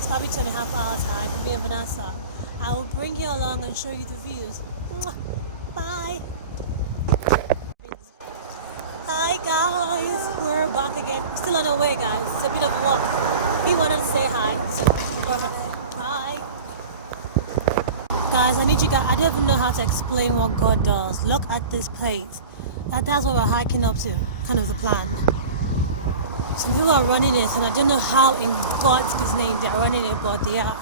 It's probably 2.5 hours hike. Me and Vanessa. I will bring you along and show you the views. Mwah. Bye. Hi guys, we're back again. Still on our way, guys. It's a bit of a walk. He wanted to say hi. So, hi. Guys, I need you guys. I don't even know how to explain what God does. Look at this place. That's what we're hiking up to. Kind of the plan. Some people are running it, and I don't know how in God's name they're running it, but they are.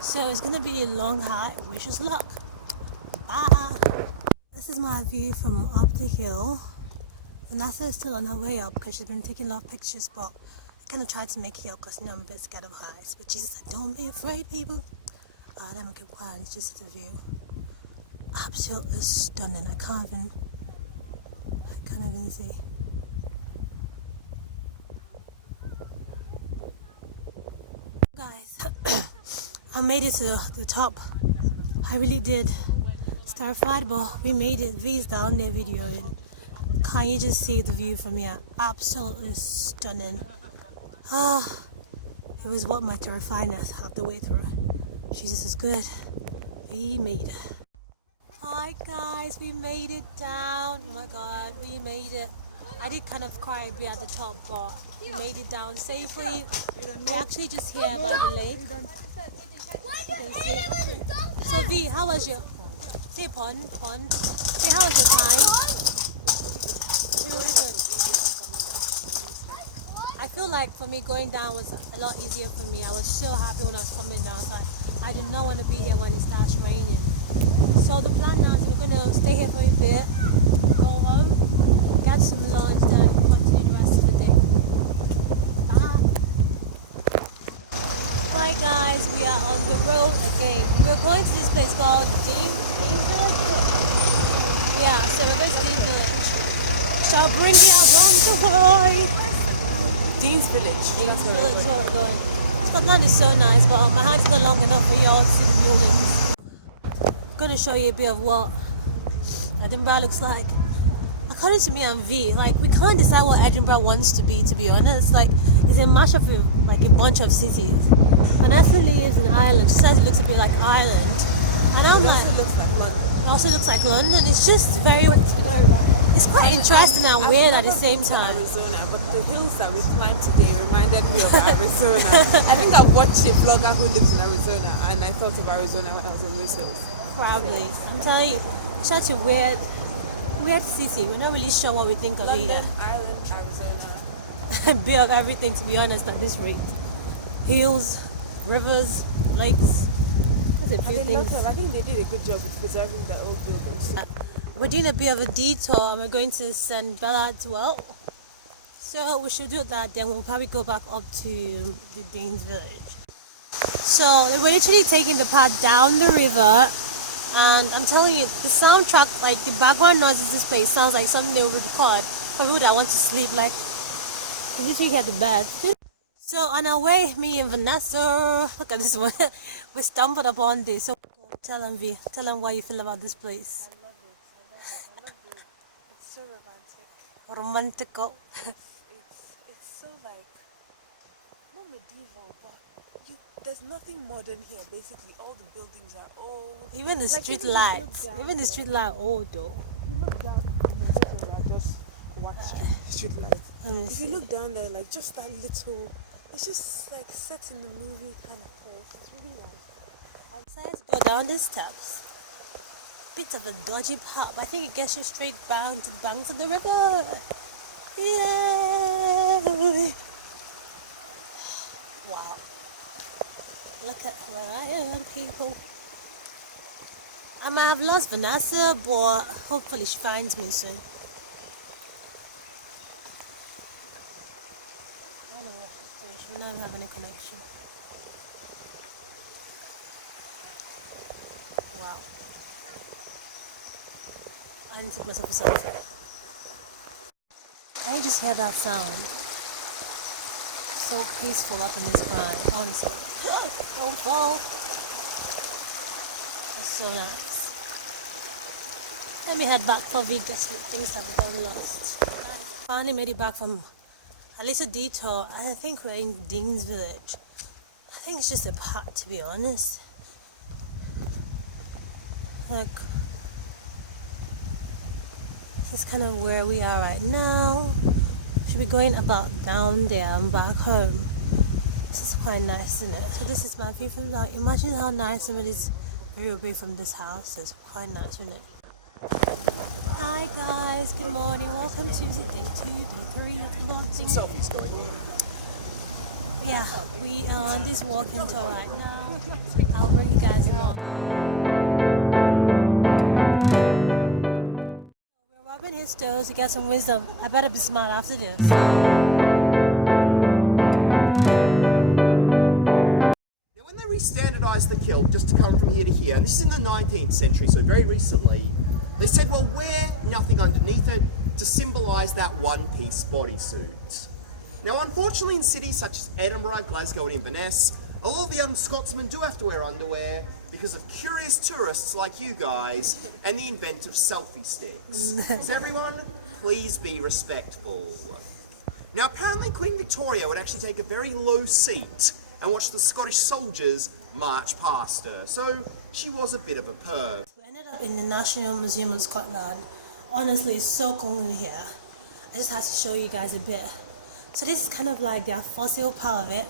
So it's gonna be a long hike. Wish us luck. Bye. This is my view from up the hill. Vanessa is still on her way up because she's been taking a lot of pictures, but I kind of tried to make it up because I'm a bit scared of heights. But Jesus said, don't be afraid, people. Let me keep quiet. It's just the view. Absolutely stunning. I can't even see. Guys, I made it to the top. I really did. It's terrified, but we made it. V's down there videoing. Can you just see the view from here? Absolutely stunning. It was what my terrifiedness half the way through. Jesus is good. We made it. Hi guys, we made it down. Oh my God, we made it. I did kind of cry a bit at the top, but we made it down safely. We're actually just here by the lake. You can see. So V, how was your... Say pond. Say how was your time? I feel like for me going down was a lot easier for me. I was so happy when I was coming down. So I did not want to be here when it starts raining. So the plan now is we're going to stay here for a bit, go home, get some lunch, then continue the rest of the day. Bye. Hi guys, we are on the road again. We're going to this place called Dean Village. Yeah, so we're going to Dean Village. Shall bring you along the way. Dean's Village. That's where we're going. Scotland is so nice, but my hand's not long enough for y'all to see the buildings. I'm gonna show you a bit of what Edinburgh looks like. According to me and V, like we can't decide what Edinburgh wants to be honest. Like it's a mashup of like a bunch of cities. Vanessa lives in Ireland. She says it looks a bit like Ireland. And I'm like, it looks like London. It also looks like London. It's just very, it's quite interesting and weird at the same time. Arizona, but the hills that we climbed today reminded me of Arizona. I think I've watched a vlogger who lives in Arizona, and I thought of Arizona when I was on those hills. Probably. I'm telling you, it's such a weird city. We're not really sure what we think of London, either. Ireland, Arizona. A bit of everything, to be honest, at this rate. Hills, rivers, lakes. There's a few things. I think they did a good job with preserving the old buildings. We're doing a bit of a detour and we're going to St. Bella as well. So we should do that, then we'll probably go back up to the Danes village. So we're literally taking the path down the river, and I'm telling you, the soundtrack, like the background noise of this place sounds like something they would record for people that want to sleep. Like you literally hear the bed. So on our way, me and Vanessa, look at this one, we stumbled upon this. So tell them what you feel about this place. It's so romantic. Romantico. It's so like not medieval, but there's nothing modern here. Basically, all the buildings are old. Even the street lights, old though. Look down, just watch street lights. If you look down there, like just that little, it's just like set in the movie kind of place. It's really nice. So let's go down the steps. Bit of a dodgy path. I think it gets you straight down to the banks of the river. Yay! Wow. Look at where I am, people. I might have lost Vanessa, but hopefully she finds me soon. I don't know what she's doing. She will not have any connection. Wow. I need to take myself a selfie. Can you just hear that sound? So peaceful up in this pine, honestly. Don't fall. It's so nice. Let me head back for Vegas with things that we've done lost. I finally made it back from a little detour. I think we're in Dean's Village. think it's just a pot, to be honest. Like, this is kind of where we are right now. Should be going about down there and back home. This is quite nice, isn't it? So this is my view from like, imagine how nice it is very away from this house. It's quite nice, isn't it? Hi guys, good morning. Welcome to day 2, day 3 of the vlog. Selfie story. Yeah, we are on this walking tour right now. I'll bring you guys along. We're rubbing his toes to get some wisdom. I better be smart after this. Now, when they re-standardised the kilt just to come from here to here, and this is in the 19th century, so very recently, they said, well, wear nothing underneath it to symbolise that one-piece bodysuit. Now, unfortunately, in cities such as Edinburgh, Glasgow and Inverness, a lot of the young Scotsmen do have to wear underwear because of curious tourists like you guys and the invent of selfie sticks. So everyone, please be respectful. Now, apparently Queen Victoria would actually take a very low seat and watch the Scottish soldiers march past her, so she was a bit of a perv. We ended up in the National Museum of Scotland. Honestly, it's so cool in here. I just had to show you guys a bit. So this is kind of like their fossil part of it,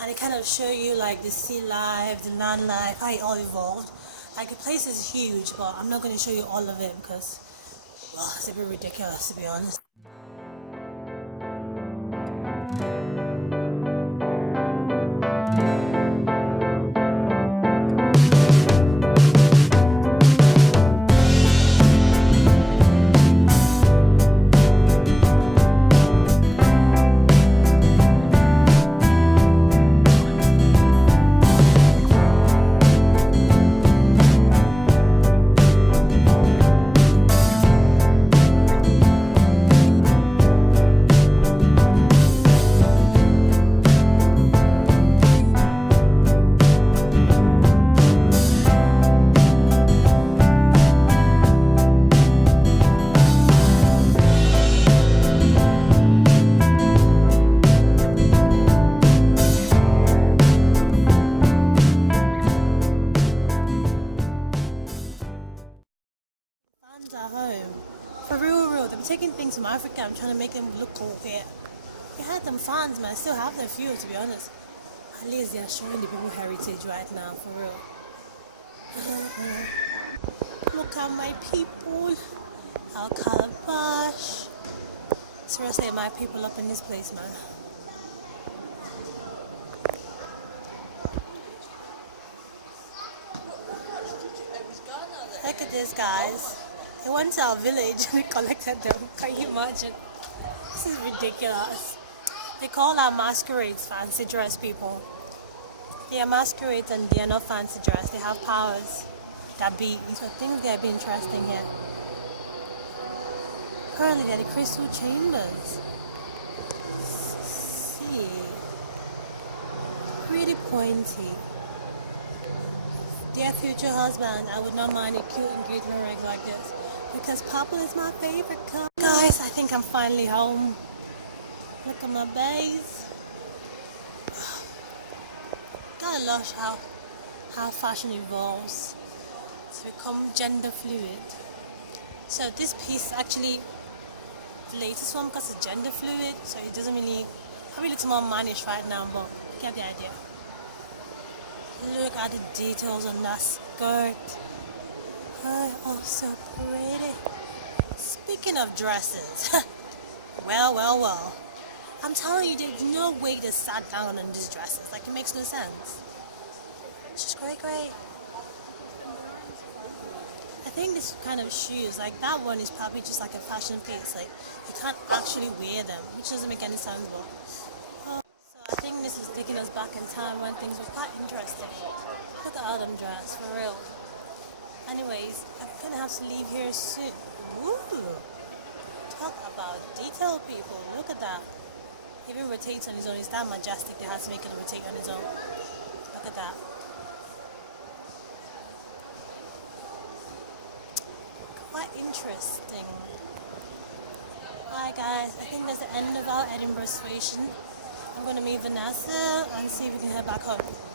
and it kind of show you like the sea life, the land life, how it all evolved. Like the place is huge, but I'm not going to show you all of it because, well, it's a bit ridiculous to be honest. Are home. For real, they're taking things from Africa. I'm trying to make them look cool here. We had them fans, man. I still have their few, to be honest. At least they're showing the people heritage right now, for real. Look at my people. Our calabash. Seriously, my people up in this place, man. Look at this, guys. They went to our village and we collected them. Can you imagine? This is ridiculous. They call our masquerades fancy dress people. They are masquerades and they are not fancy dress. They have powers that be. So things that be interesting here. Apparently they're the crystal chambers. See. Pretty pointy. Dear future husband, I would not mind a cute engagement ring like this. Because purple is my favorite color. Guys, I think I'm finally home. Look at my bays. Gotta love how fashion evolves to become gender fluid. So this piece actually the latest one because it's gender fluid, so it doesn't really probably looks more mannish right now, but get the idea. Look at the details on that skirt. Oh, so pretty. Speaking of dresses, well. I'm telling you, there's no way they sat down on these dresses. Like, it makes no sense. It's just great. I think this kind of shoes, like that one is probably just like a fashion piece. Like, you can't actually wear them, which doesn't make any sense, but. So I think this is taking us back in time when things were quite interesting. Look at all them dress, for real. Anyways, I'm gonna have to leave here soon. Woo! Talk about detail, people. Look at that. It even rotates on its own. It's that majestic they have to make it rotate on its own. Look at that. Quite interesting. Alright guys, I think that's the end of our Edinburgh station. I'm going to meet Vanessa and see if we can head back home.